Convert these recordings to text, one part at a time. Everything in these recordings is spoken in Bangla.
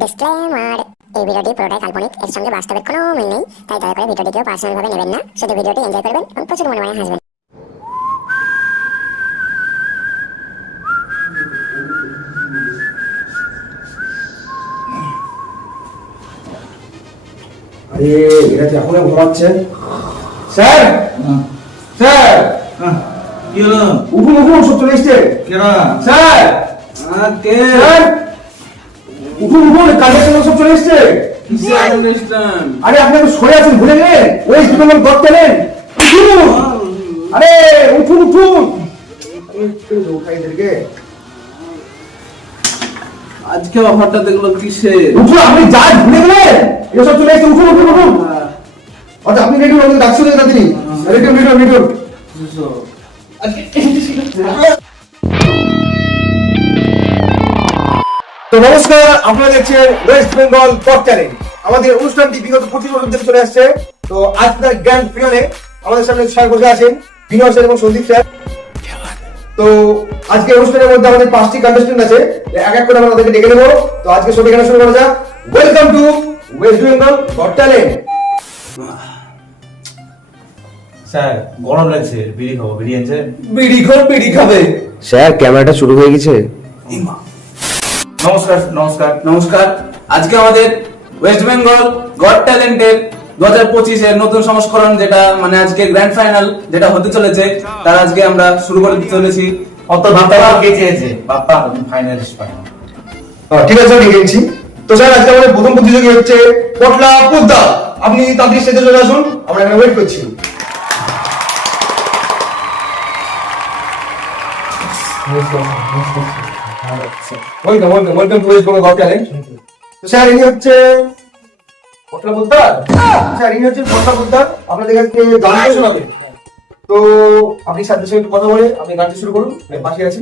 ডিসক্লেমার, এই ভিডিওটি পুরোটাই কাল্পনিক, এর সঙ্গে বাস্তবের কোনো মিল নেই, তাই দয়া করে ভিডিওটি কেউ পার্সোনাল ভাবে নেবেন না। শুধু ভিডিওটি এনজয় করবেন এবং প্রচুর মনে মনে হাসবেন। আরে এরা তো এখনো ঘুমাচ্ছে। স্যার স্যার কি হলো? উঠুন উঠুন, সব চলে এসছে। কেনা? স্যার কে? স্যার উঠুন উঠুন, কাজের সঙ্গে সব চলে এসছে। কিসে আন্ডারস্ট্যান্ড? আরে আপনি তো সরে আছেন, ভুলে গেলেন? West Bengal god talent. উঠুন, আরে উঠুন উঠুন, একটু উঠাই এদেরকে। আজকে অফারটা দেখলো কিসে? উঠুন, আপনি যা ভুলে গেলেন, এরা সব চলে এসছে। উঠুন উঠুন উঠুন। আচ্ছা আপনি রেডি হন, ডাকছি তাড়াতাড়ি। Ready ready ready. তো নমস্কার, আপনারা দেখছেন ওয়েস্ট বেঙ্গল গড ট্যালেন্ট। আমাদের অনুষ্ঠানটি বিগত 25 বছর ধরে চলে আসছে। তো আজ তার গ্র্যান্ড ফিনালে আমাদের সামনে স্যার বসে আছেন, বিনয় স্যার এবং সন্দীপ স্যার। তো আজকে অনুষ্ঠানের মধ্যে আমাদের 5টি কন্টেস্টেন্ট আছে, এক এক করে আমরা তাদেরকে ডেকে নেবো। তো আজকে সব এখানে শুরু করা যাক। Welcome to West Bengal god talent. Sir গরম লাগছে, বিড়ি খাবো। বিড়ি আনছে? বিড়ি খাবে। স্যার ক্যামেরাটা শুরু হয়ে গেছে। নমস্কার নমস্কার। নমস্কার। আজকে আমাদের ওয়েস্ট বেঙ্গল গড ট্যালেন্টের 2025 এর নতুন সংস্করণ, যেটা মানে আজকে গ্র্যান্ড ফাইনাল যেটা হতে চলেছে, তার আজকে আমরা শুরু করে দিতে চলেছি। অত বাপ্পা কে চেয়েছে? বাপ্পা ফাইনালিস্ট পায় না। ঠিক আছে, ডেকে নিচ্ছি। তো স্যার আজকে আমাদের প্রথম প্রতিযোগী হচ্ছে পটলা পোদ্দার। আপনি তাদের স্টেজে চলে আসুন, আমরা এখানে ওয়েট করছি। Welcome welcome welcome to West Bengal god talent. তো স্যার ইনি হচ্ছে পটলা পোদ্দার। স্যার ইনি হচ্ছে পটলা পোদ্দার, আপনাদের কাছে গান গাইতে শোনাবে। তো আপনি স্যারদের সঙ্গে একটু কথা বলে আপনি গানটি শুরু করুন, আমি পাশে আছি।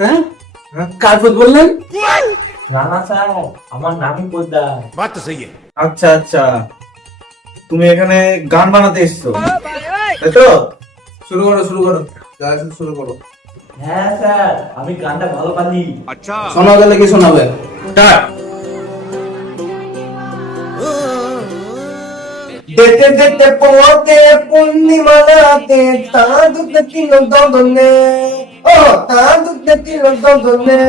হ্যাঁ, কার পথ বললেন? না না স্যার, আমার নামই পোদ্দার। আচ্ছা আচ্ছা, তুমি এখানে গান বানাতে এসছো, তাই তো? শুরু করো শুরু করো, শুরু করো। হ্যাঁ স্যার, আমি গানটা ভালো পারি। শোনা গেলে কি শোনাবে? দেখতে দেখতে পথে পূর্ণিমা রাতে তার দুধে কিল দন্দনে, ও তার দুধে কিল দন্দনে।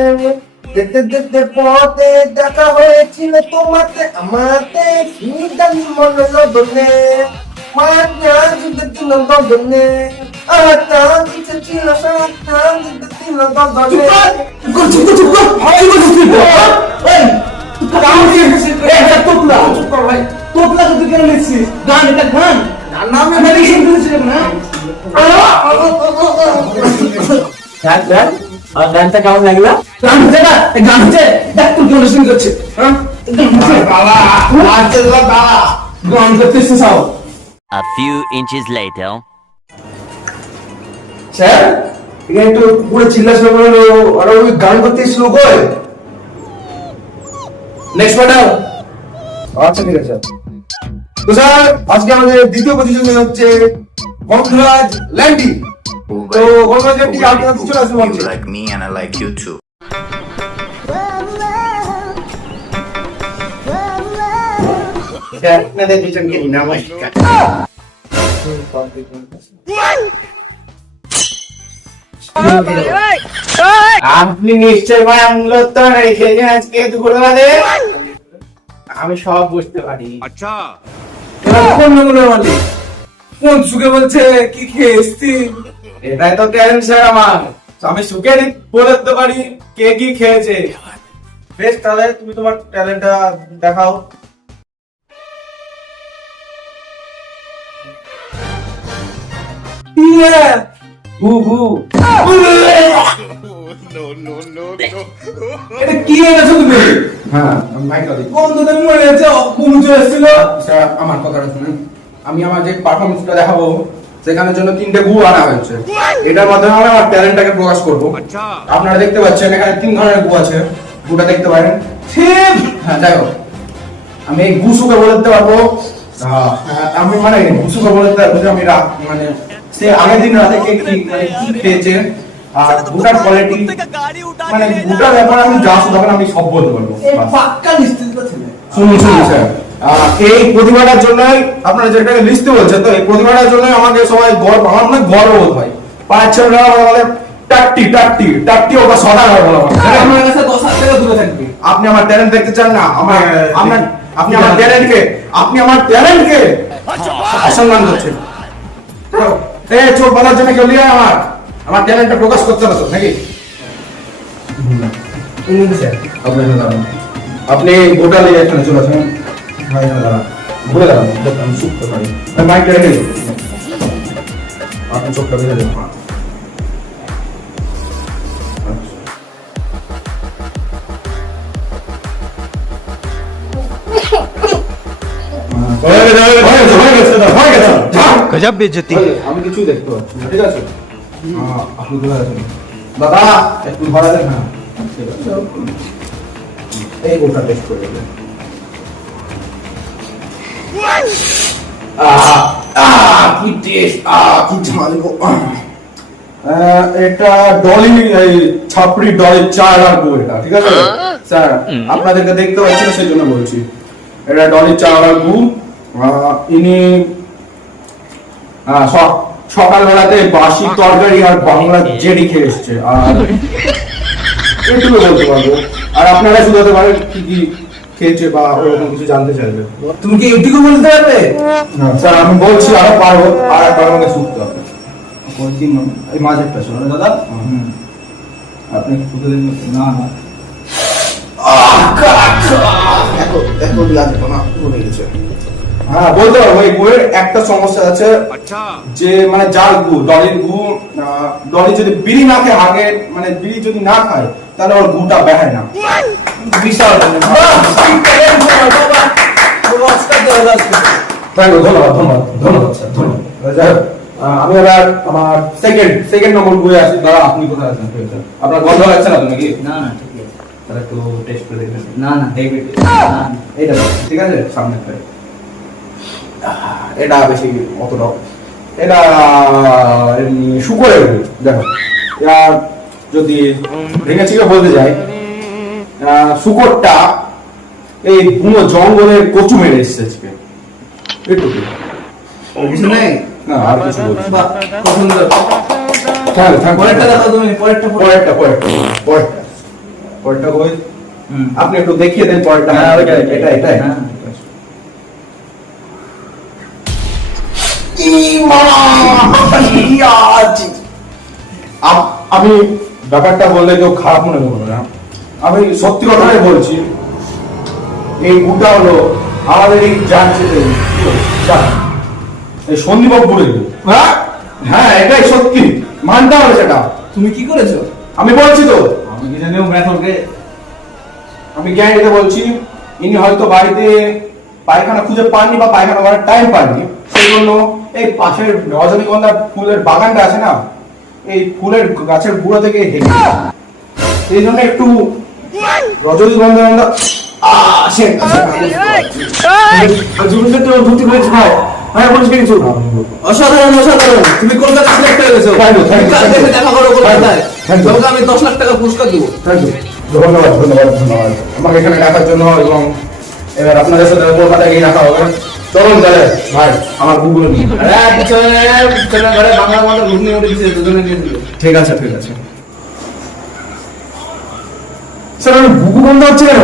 দেখতে দেখতে পথে দেখা হয়েছিল তোমাতে আমাতে, কি জানি মনে লদনে, মার তার দুধে কিল দন্দনে, আর তার দুধে ছিল সাত তার দুধে কিল দন্দনে। তোতলা তো তুই কেন লিখছিস? গান, এটা গান। নাম আমি লিখে দিয়েছিলাম না। স্যার স্যার, আর গানটা কেমন লাগলো? গান হচ্ছে না, গান হচ্ছে। দেখ তুই কেন শুরু করছিস? হ্যাঁ, বাবা আচ্ছা বাবা গান করতেছিস সব। A few inches later. Sir এখানে একটু পুরো চিল্লাশোনা করে আর ওই গান করতে স্লো করে। নেক্সট পাঠাও। আচ্ছা ঠিক আছে। তো স্যার আজকে আমাদের দ্বিতীয় প্রতিযোগী হচ্ছে গঙ্গরাজ ল্যান্ডি। তো গঙ্গরাজ ল্যান্ডি আপনার কাছে চলে আসুন। You like me and I like you too. আপনাদের দুজনকে নমস্কার। আপনি নিশ্চয় ভাই মূলত রেখে আজকে দুপুরবেলাতে আমি সব বুঝতে পারি। কোন নমুনার মালিক? কোন সুখে বলছে কি খেয়ে এসছি? এটাই তো ট্যালেন্ট স্যার আমার, আমি সুখে বলে দিতে পারি কে কি খেয়েছে। বেশ, তাহলে তুমি তোমার ট্যালেন্টটা দেখাও। হু হু। এটা কি এনেছো তুমি? হ্যাঁ আমি মাইকটা দিই। বন্ধুদের মনে হচ্ছে কুমু চলে এসেছিল। স্যার আমার কথাটা শুনুন, আমি আমার যে পারফরমেন্সটা দেখাবো সেখানের জন্য 3টে গু আনা হয়েছে। এটার মাধ্যমে আমি আমার ট্যালেন্টটাকে প্রকাশ করব। আপনারা দেখতে পাচ্ছেন এখানে 3 ধরনের গু আছে, গুটা দেখতে পারেন। হ্যাঁ যাই হোক, আমি এই গুসুকে বলে দিতে পারবো। আমি মানে গুসুকে বলে দিতে পারবো যে আমি রাত মানে সে আগের দিন রাতে কে কি মানে কি খেয়েছে, আর গুটার কোয়ালিটি মানে গুটার ব্যাপারে আমি যা তখন আমি সব বলতে পারবো। পাক্কা নিশ্চিত ছেলে। শুনুন স্যার, এই প্রতিভাটার জন্যই আপনারা যেটাকে লিস্টে বলছেন, তো এই প্রতিভাটার জন্যই আমাকে সবাই আমার মনে গর্ববোধ হয়। 5-6 টাকা বলে টাট্টি ওটা সদা বলা হয়। আমার কাছে 10,000 টাকা দূরে থাকবে। আপনি আমার ট্যালেন্ট দেখতে চান না? আপনি আমার ট্যালেন্টকে অসম্মান করছেন। এই চোখ বলার জন্য কেউ লিয়ে আমার ট্যালেন্টটা প্রকাশ করতে হবে তো নাকি? আপনি গোটা লিয়ে এখানে চলে আসেন। ঘুরে দাঁড়ান, আমি সুপ্ত পারি মাইকটা রেখে দিন। আপনি চোখটা বেঁধে দেন। गजब बेइज्जती আমি কিছু দেখতে পাচ্ছি না, ঠিক আছে? আপনি ঘুরে আসেন। দাদা একটু ধরা দেন না। ঠিক আছে, এই গোটা টেস্ট করে দেবেন। কি টেস্ট, কি ঝাল গো। এটা ডলি ছাপড়ি ডলি চার আর গো, এটা ঠিক আছে স্যার? আপনাদেরকে দেখতে পাচ্ছি না সেই জন্য বলছি। এটা ডলি চার আর গু। ইনি সকালবেলাতে বাসি তরকারি আর বাংলা জেডি খেয়ে এসছে, আর এটুকু বলতে পারবো। আর আপনারা শুধু হতে পারেন কি কি খেয়েছে বা ওরকম কিছু জানতে চাইবে। তুমি কি এটুকু বলতে পারবে? স্যার আমি বলছি আরো পারবো, আর একবার আমাকে শুনতে হবে। এই মাঝেরটা শোনো দাদা, আপনি শুধু না না হ্যাঁ বলতে পারবো। এই গুড়ের একটা সমস্যা আছে যে মানে জাল গুড়, ডলির গুড়, ডলি যদি বিড়ি না খেয়ে আগে মানে বিড়ি যদি না খায় তাহলে ওর গুড়টা বেহায় না। বিশাল ধন্যবাদ স্যার, ধন্যবাদ। আমি এবার আমার সেকেন্ড নম্বর গুড়ে আসি। দাদা আপনি কোথায় আছেন? আপনার গন্ধ লাগছে না তো নাকি? না না ঠিক আছে। তাহলে একটু টেস্ট করে দেখবেন। না না দেখবে না এইটা ঠিক আছে, সামনেটাই। এটা বেশি অতটা, এটা শুকরের গুড়। দেখো এবার যদি ভেঙে ছিল বলতে যাই, শুকরটা এই বুনো জঙ্গলের কচু মেরে এসেছে আজকে। এইটুকু কিছু নেই। না, আর কিছু বলছি না। বাহ, খুব সুন্দর। পরেরটা দেখো তুমি, পরেরটা কই? আপনি একটু দেখিয়ে দেন পরেরটা। এটা আমি ব্যাপারটা বললে কেউ খারাপ মনে করবে না, আমি সত্যি কথাই বলছি। এই গুড়টা হলো আমাদের এই এই সন্দীপক গুড়ের গুড়। হ্যাঁ এটাই সত্যি, মানতে হবে সেটা। তুমি কি করেছো? আমি বলছি তো, আমি কি জানি মেথডকে আমি গ্যারান্টিতে বলছি। ইনি হয়তো বাড়িতে পায়খানা খুঁজে পাননি বা পায়খানা করার টাইম পাননি, সেই জন্য এই পাশের রজনীগন্ধা ফুলের বাগানটা আছে না, এই ফুলের গাছের গুঁড়ো থেকে হেঁটে এই জন্য একটু রজনীগন্ধা অসাধারণ অসাধারণ, তুমি কলকাতা সিলেক্ট হয়ে গেছো। Thank you, thank you, কালকে এসে দেখা করো কলকাতায়। Thank you. তোমাকে আমি 10 লাখ টাকা পুরস্কার দেবো। ধন্যবাদ আমাকে এখানে ডাকার জন্য। এবং এবার আপনাদের সাথে কলকাতায় গিয়ে দেখা হবে। চলুন তাহলে ভাই, আমার গুগুলো নিয়ে। আরে পিছনে ঘরে বাংলা মতো ঘুরনি উঠে দিছে, দুজনে নিয়েছিল। ঠিক আছে স্যার। আমি গুগু বন্ধ হচ্ছে কেন?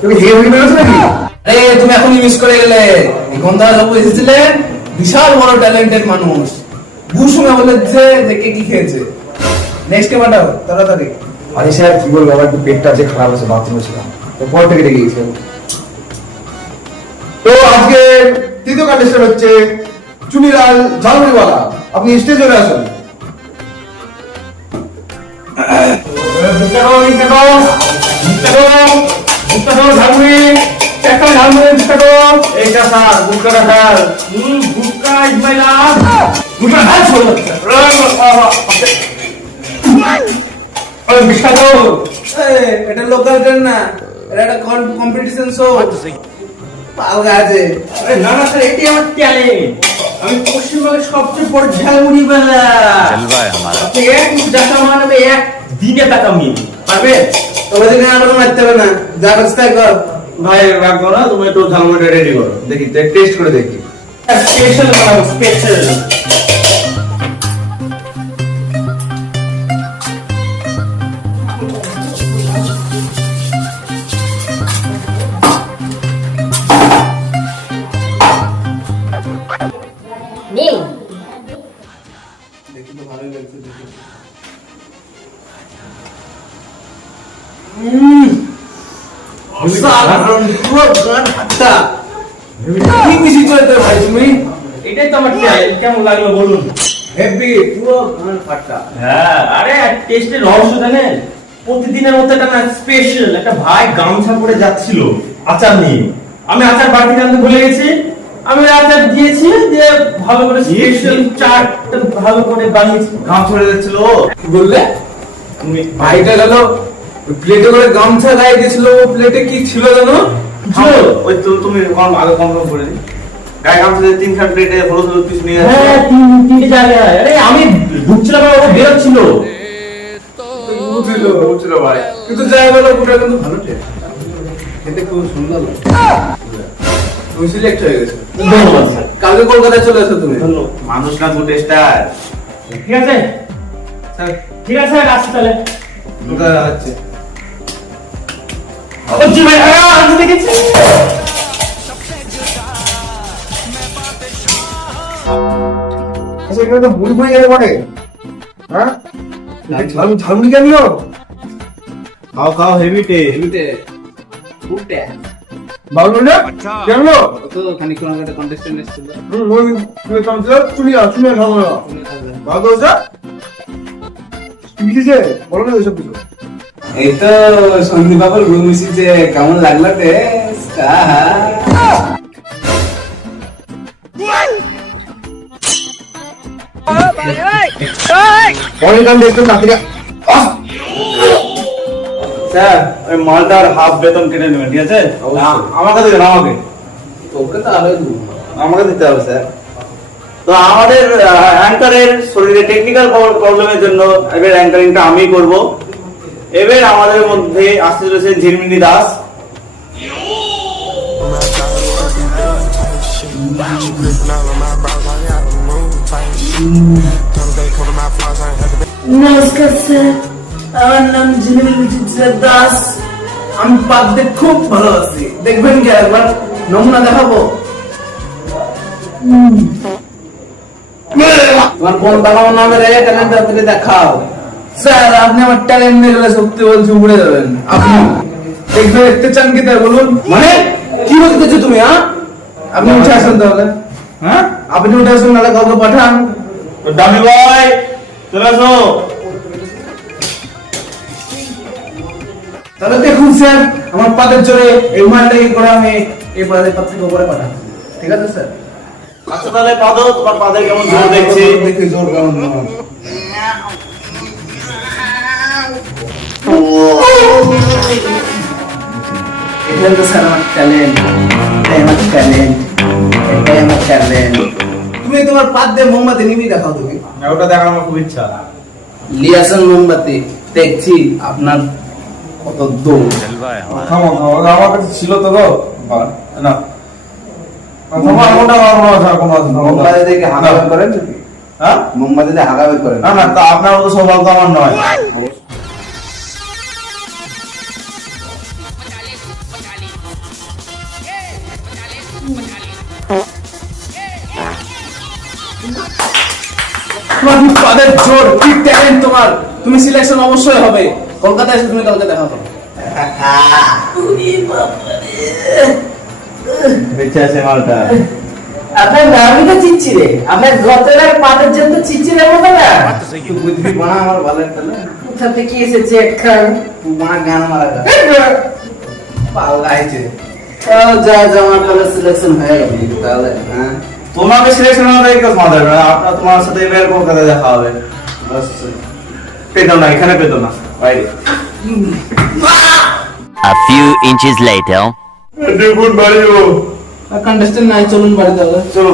তুমি হেগে ভেঙে বেরোছো নাকি? আরে তুমি এখনই মিস করে গেলে। এখন তারা লোক এসেছিলেন বিশাল বড় ট্যালেন্টেড মানুষ। বুসুমে বলে যে কে কি খেয়েছে। নেক্সট কে পাঠাও তাড়াতাড়ি। আরে স্যার কি বলবো, আমার একটু পেটটা যে খারাপ আছে, বাথরুমে ছিলাম তো পর থেকে রেগে গেছিলাম। তো আজকে তৃতীয় কন্টেস্টেন্ট হচ্ছে চুনিলাল ঝালমুড়িওয়ালা। আপনি স্টেজে আসুন। এটা লোকাল ট্রেন না, এটা একটা কম্পিটিশন শো। পালগা আছে। না না স্যার এটি আমার ট্যালেন্ট। আমি পশ্চিমবঙ্গের সবচেয়ে বড় ঝালমুড়ি বালা। जलवा है हमारा। আপনি এক টাকা মানে এক দিনে টাকা নিয়ে পারবে? তবে দিনে আমার মারতে হবে না, যা ব্যবস্থা কর। ভাই রাখবো না, তুমি একটু ঝালমুড়িটা রেডি করো, দেখি টেস্ট করে দেখি। স্পেশাল বানাবো, স্পেশাল। নিন অসাধারণ, পুরো গান হাতটা। কি মিশিয়েছো এতে ভাই তুমি? এটাই তো আমার স্টাইল। কেমন লাগলো বলুন? হেভি, পুরো গান ফাটা। হ্যাঁ, আরে টেস্টের রহস্য জানেন? প্রতিদিনের মতো একটা না স্পেশাল একটা ভাই গামছা পরে যাচ্ছিল আচার নিয়ে। আমি আচার বাড়ি থেকে আনতে ভুলে গেছি। আমি আচার দিয়েছি, দিয়ে ভালো করে স্পেশাল চাটটা ভালো করে বানিয়েছি। গাম ছড়ে যাচ্ছিল। কি বললে? তুমি ভাইটা গেল প্লেটে করে গামছা গায়ে দিয়েছিল, ও প্লেটে কি ছিল জানো? চলো, ওই তো তুমি আগে কম করে দিই। গায়ে গামছা দিয়ে 3-4 প্লেটে হলুদ হলুদ পিস নিয়ে হ্যাঁ, আসছো। তিনটে জায়গায়। আরে আমি ঢুকছিলাম আর ও বেরোচ্ছিল। বুঝছিল ভাই। কিন্তু যাই বলো, ওটা কিন্তু ভালো টেস্ট, খেতে খুব সুন্দর লাগে। তুমি সিলেক্ট হয়ে গেছো। ধন্যবাদ স্যার। কালকে কলকাতায় চলে এসো তুমি। ধন্যবাদ। মানুষ না গুড টেস্টার। ঠিক আছে স্যার ঠিক আছে স্যার, আসছি তাহলে। ওটা হচ্ছে জি ভাই, আমি দেখেছি। আচ্ছা এখানে তো বুড়ি বুড়ি গেলে পড়ে, হ্যাঁ ঝালমুড়ি কেন নিও? খাও খাও হেভি টেস্ট। এমনিতে খুব টেস্ট। ভালো না কেন? তো খানিকক্ষণ আগে একটা কন্টেস্টেন্ট এসেছিল। ওই চুনিয়া খাবো না, ভালো হয়েছে? কি দিছে বলো না ওইসব কিছু। এই তো সন্দীপ বাবুর রুম মিশিয়েছে, কেমন লাগলো টেস্ট? অনেক আমি দেখতাম নাতিরা স্যার ওই মালটার হাফ বেতন কেটে নেবেন, ঠিক আছে? আমাকে দেবেন, আমাকে তোকে তো আরো দেবো। আমাকে দিতে হবে স্যার। তো আমাদের অ্যাঙ্কারের শরীরে টেকনিক্যাল প্রবলেমের জন্য এবার অ্যাঙ্কারিংটা আমি করব। এবার আমাদের মধ্যে আসতে চলেছে ঝিলমিলি দাস। নমস্কার স্যার, আমার নাম ঝিলিমিলি দাস। আমি পাকতে খুব ভালোবাসি, দেখবেন কি একবার নমুনা দেখাবো? তোমার কোন বাবা নামে রে ট্যালেন্ট আপনি দেখাও। স্যার আপনি আমার ট্যালেন্ট দেখলে সত্যি বলছি উড়ে যাবেন। আপনি দেখবে দেখতে চান কি তাই বলুন? মানে কি বলতেছো তুমি? আপনি উঠে আসুন তাহলে। হ্যাঁ আপনি উঠে আসুন, নাহলে কাউকে পাঠান। ডামি ভাই চলে আসো। তাহলে দেখুন স্যার, আমার পাদের জোরে এই মালটাকে করে আমি এই পাদের পাত থেকে উপরে পাঠাবো, ঠিক আছে স্যার? আচ্ছা তাহলে পাদো, তোমার পাদে কেমন জোর দেখছি। দেখি জোর কেমন। এটা তো স্যার আমার ট্যালেন্ট, এটাই আমার ট্যালেন্ট, এটাই আমার ট্যালেন্ট। তুমি তোমার পাদ দিয়ে মোমবাতি নিবি দেখাও তুমি। ওটা দেখার আমার খুব ইচ্ছা। লিয়াসন মোমবাতি দেখছি আপনার কত দৌড়। जलवा है हमारा। থামো থামো, আমার কাছে ছিল তো গো। না তোমার ওটা আমার কোনো আছে না। মোমবাতি দেখে হাগা বের করেন নাকি? হ্যাঁ মোমবাতি দিয়ে হাগা বের করেন? না না, তা আপনার মতো সৌভাগ্য আমার নয়। তোমার পাদের জোর, কি ট্যালেন্ট তোমার! তুমি সিলেকশন অবশ্যই হবে। কলকাতায় এসে তুমি কালকে দেখা করো। বেঁচে আছে মালটা। আপনার নামই তো চিচ্চিরে, আপনার গতকাল পাটের জন্য চিচ্চিরে মতো না। একটু বুদ্ধি বানা, আমার ভালো ট্যালেন্ট। কোথা থেকে এসেছে একখান বানা গান মারা গা পাল্লা হয়েছে। যা যা আমার তাহলে সিলেকশন হয়ে গেল তাহলে। হ্যাঁ তোমাকে সিলেকশন হবে কেউ মাদার না, আপনার তোমার সাথে এবার কলকাতায় দেখা হবে। পেতো না, এখানে পেতো না, বাইরে। A few inches later. দেখুন বাড়ি যাবো। কন্টেস্টেন্ট নাই, চলুন বাড়ি তাহলে। চলো।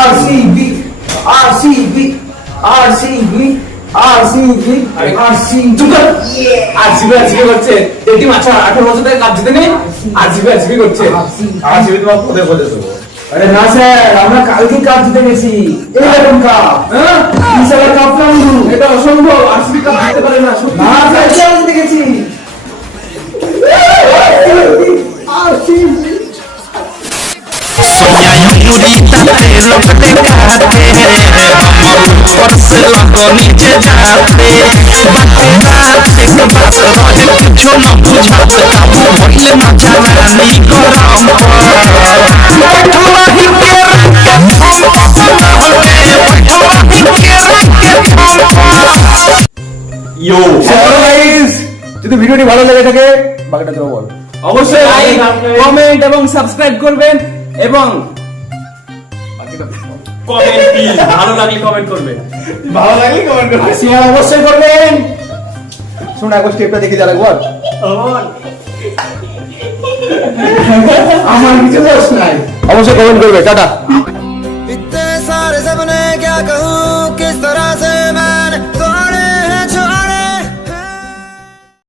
RCB RCB RCB RCB RCB RCB RCB করছে এই টিম আচ্ছা 18 বছর থেকে কাপ জিতে নেই আরসিবি আরসিবি করছে আরসিবি তোমার কোথায় বলে দেবো আরে না স্যার আমরা কালকে কাপ জিতে গেছি এরকম কাপ হ্যাঁ ইনশাআল্লাহ কাপ না এটা অসম্ভব আরসিবি কাপ জিততে পারে না না স্যার কাপ জিতে গেছি RCB Soña y murita de lo que te cate Vamos por se lo नीचे जाते बातें एक बात रोज कुछ न बुझात काबू भइले मजा रानी गरम बैठवा ही के ইয়ো চলো গাইস, যদি ভিডিওটি ভালো লেগে থাকে বাকিটা তো বল। অবশ্যই লাইক কমেন্ট এবং সাবস্ক্রাইব করবেন এবং কমেন্ট প্লিজ ভালো লাগলে কমেন্ট করবে ভালো লাগলে কমেন্ট করবেন, শেয়ার অবশ্যই করবেন। শোন একবার স্টেপটা দেখে যা একবার। আমার কিছু দোষ নাই, অবশ্যই কমেন্ট করবে। টাটা। इतने सारे सपने क्या कहूँ किस तरह से